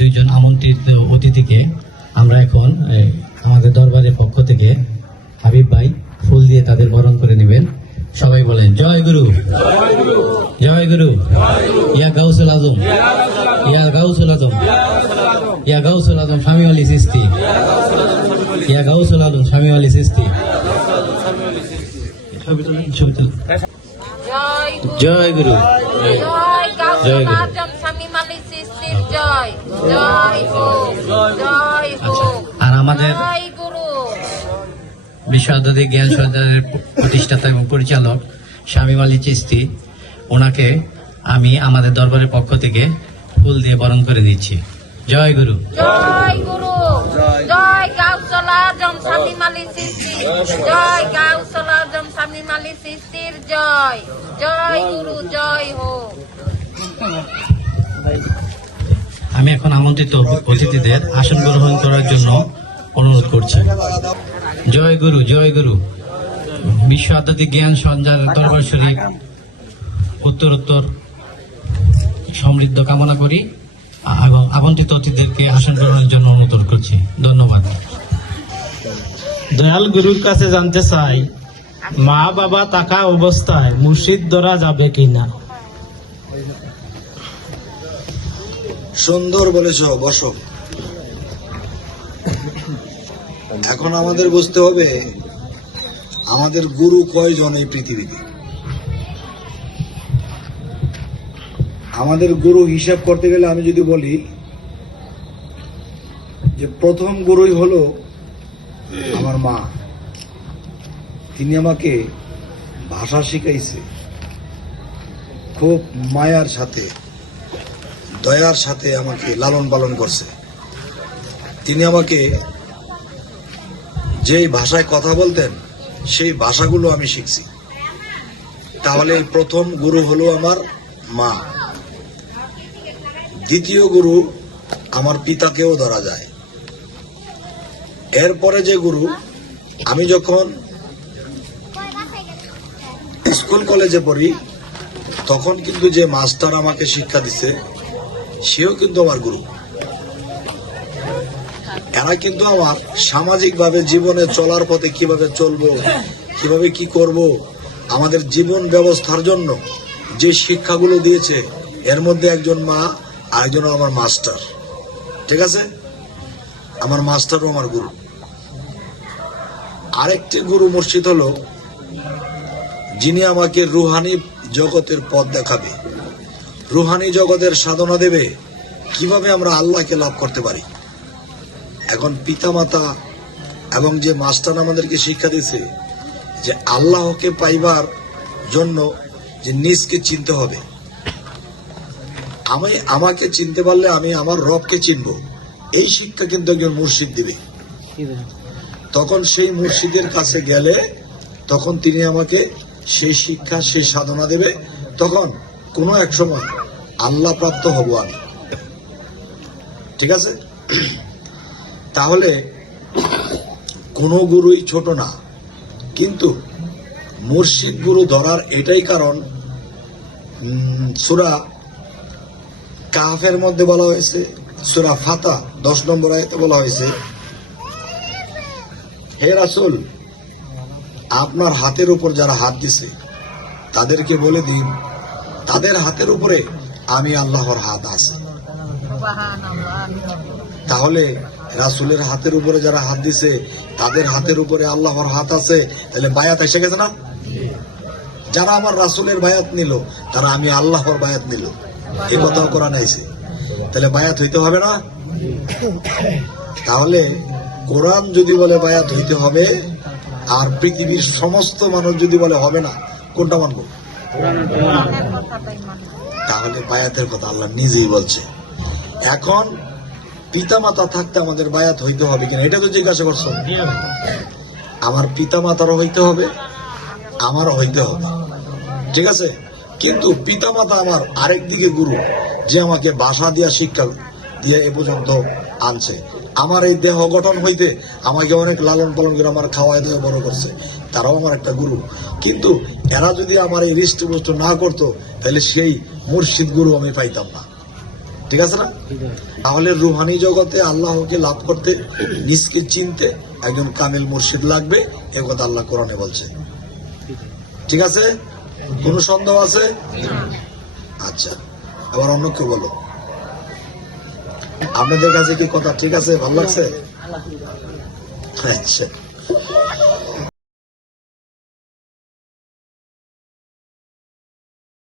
দুইজন আমন্ত্রিত অতিথিকে আমরা এখন আমাদের দরবারের পক্ষ থেকে হাবিব ভাই ফুল দিয়ে তাদের বরণ করে নেবেন। সবাই বলেন জয় গুরু, জয় গুরু, ইয়া গাউসুল আজম, ইয়া গাউসুল আজম, ইয়া গাউসুল আজম স্বামী আলী চিশতি, ইয়া গাউসুল আজম স্বামী আলী চিশতি। জয় গুরু, জয় গুরু। আর আমাদের বিশ্ব আধ্যাত্মিক জ্ঞান সঞ্চারের প্রতিষ্ঠাতা এবং পরিচালক শামীম আলী চিশতি, ওনাকে আমি আমাদের দরবারের পক্ষ থেকে ফুল দিয়ে বরণ করে দিচ্ছি। জয় গুরু, জয় গুরু, জয় গাউসুল আজম শামীম আলী চিশতি, জয় গাউসুল আজম শামীম আলী চিশতির জয়। জয় গুরু, জয় হোক। আমি এখন আমন্ত্রিত অতিথিদের আসন গ্রহণ করার জন্য অনুরোধ করছি। জয় গুরু, জয় গুরু। বিশ্ব আধ্যাত্মিক জ্ঞান সঞ্চার দরবার শরীফ উত্তরোত্তর সমৃদ্ধ কামনা করি এবং আমন্ত্রিত অতিথিদেরকে আসন গ্রহণের জন্য অনুরোধ করছি। ধন্যবাদ। দয়াল গুরুর কাছে জানতে চাই, মা বাবা থাকা অবস্থায় মুর্শিদ ধরা যাবে কিনা? সুন্দর বলেছ, বসো। এখন আমাদের বুঝতে হবে আমাদের গুরু কয়জন এই পৃথিবীতে। আমাদের গুরু হিসাব করতে গেলে আমি যদি বলি যে প্রথম গুরুই হলো আমার মা। তিনি আমাকে ভাষা শিখাইছে খুব মায়ার সাথে, দয়ার সাথে আমাকে লালন পালন করছে। তিনি আমাকে যেই ভাষায় কথা বলতেন সেই ভাষাগুলো আমি শিখছি। তাহলে প্রথম গুরু হলো আমার মা। দ্বিতীয় গুরু আমার পিতাকেও ধরা যায়। এরপরে যে গুরু, আমি যখন স্কুল কলেজে পড়ি তখন কিন্তু যে মাস্টার আমাকে শিক্ষা দিছে সেও কিন্তু আমার গুরু। এরা কিন্তু আমার সামাজিকভাবে জীবনে চলার পথে কিভাবে চলবো, কিভাবে কি করব, আমাদের জীবন ব্যবস্থার জন্য যে শিক্ষাগুলো দিয়েছে, এর মধ্যে একজন মা আর একজন আমার মাস্টার। ঠিক আছে, আমার মাস্টারও আমার গুরু। আরেকটি গুরু মুর্শিদ হলো যিনি আমাকে রুহানি জগতের পথ দেখাবে, রুহানি জগতের সাধনা দেবে, কিভাবে আমরা আল্লাহকে লাভ করতে পারি। এখন পিতামাতা এবং যে মাস্টার আমাদেরকে শিক্ষা দিয়েছে যে আল্লাহকে পাইবার জন্য যে নিজকে চিনতে হবে। আমাকে চিনতে পারলে আমি আমার রবকে চিনব, এই শিক্ষা কিন্তু একজন মুর্শিদ দিবে। তখন সেই মুর্শিদের কাছে গেলে তখন তিনি আমাকে সেই শিক্ষা, সেই সাধনা দেবে। তখন কোনো এক সময় আল্লাহ প্রাপ্ত হব আমি। ঠিক আছে, তাহলে কোনো গুরুই ছোট না, কিন্তু মুর্শিদ গুরু ধরার এটাই কারণ, সূরা কাহফের মধ্যে বলা হয়েছে, সূরা ফাতা 10 নম্বর আয়াতে বলা হয়েছে, হে রাসূল, আপনার হাতের উপর যারা হাত দিছে তাদেরকে বলে দিন তাদের হাতের উপরে আমি আল্লাহর হাত আছে। তাহলে রাসূলের হাতের উপরে যারা হাত দিছে তাদের হাতের উপরে আল্লাহর হাত আছে, তাহলে বায়াত এসে গেছে না? যারা আমার রাসূলের বায়াত নিল তারা আমি আল্লাহর বায়াত নিল, এই কথাও কোরআনে আছে। তাহলে বায়াত হইতে হবে না? তাহলে কোরআন যদি বলে বায়াত হইতে হবে আর পৃথিবীর সমস্ত মানুষ যদি বলে হবে না, কোনটা মানব? তাহলে বায়াতের কথা আল্লাহ নিজেই বলছে। এখন পিতামাতা থাকতে আমাদের বায়াত হইতে হবে কিনা এটা তো জিজ্ঞাসা করছো। আমার পিতামাতারও হইতে হবে, আমারও হইতে হবে। ঠিক আছে, কিন্তু পিতামাতা আমার আরেক দিকে গুরু, যে আমাকে ভাষা দিয়া শিক্ষা দিয়ে এ পর্যন্ত আনছে। আমার এই দেহ গঠন হইতে আমাকে অনেক লালন পালন করে আমার খাওয়াই দিয়ে বড় করছে, তারাও আমার একটা গুরু। কিন্তু এরা যদি আমার এই হৃষ্টপুষ্ট না করতো তাহলে সেই মুর্শিদ গুরু আমি পাইতাম না। ঠিক আছে না? তাহলে রুহানি জগতে আল্লাহকে লাভ করতে, নিজকে চিনতে একজন কামিল মুর্শিদ লাগবে, এ কথা আল্লাহ কোরআনে বলছে। ঠিক আছে? কোন সন্দেহ আছে? আচ্ছা, আবার অন্য কেউ বলো। আপনাদের কাছে কি কথা ঠিক আছে? ভালো লাগছে? আচ্ছা,